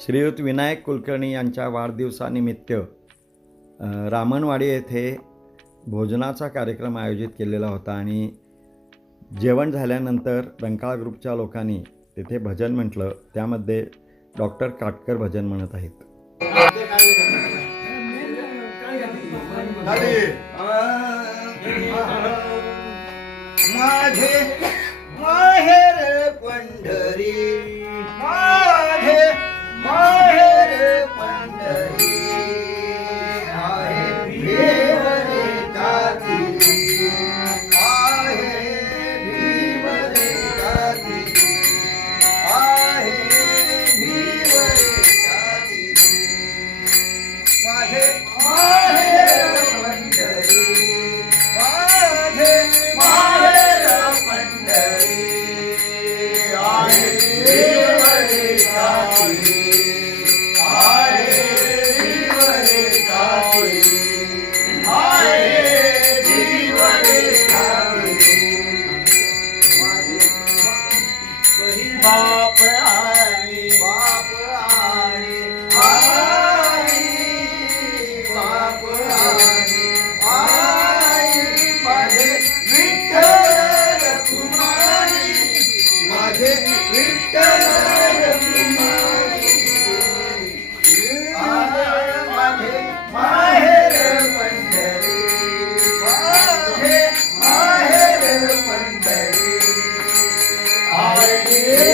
श्रीयुत विनायक कुलकर्णी यांच्या वाढदिवसानिमित्त रामणवाडी येथे भोजनाचा कार्यक्रम आयोजित केलेला होता आणि जेवण झाल्यानंतर रंकाळ ग्रुपच्या लोकांनी तिथे भजन म्हटलं. त्यामध्ये डॉक्टर काटकर भजन म्हणत आहेत. माझे बाप आणि बाप आई. बाप आणि आई. माझे विठ्ठल कुमारी माझे विठ्ठल कुमारी माझे माहेर पंढरी माझे माहेर पंढरी आहे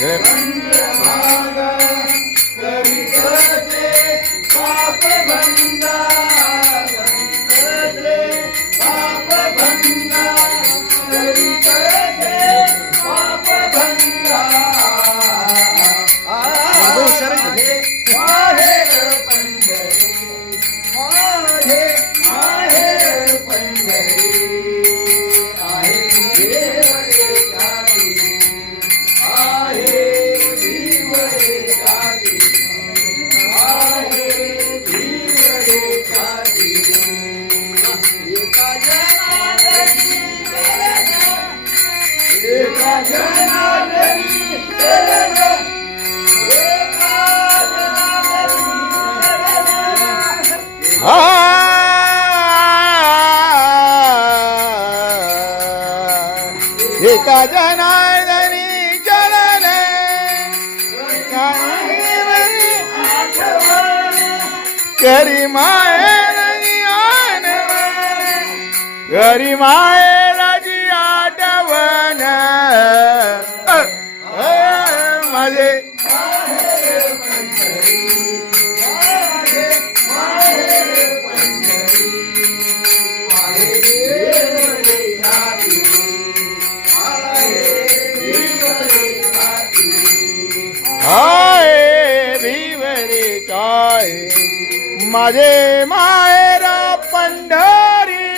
Yeah. एका जनार्दनी चरण. करी माय आठवण करी माय माझे मायरा पंढरी.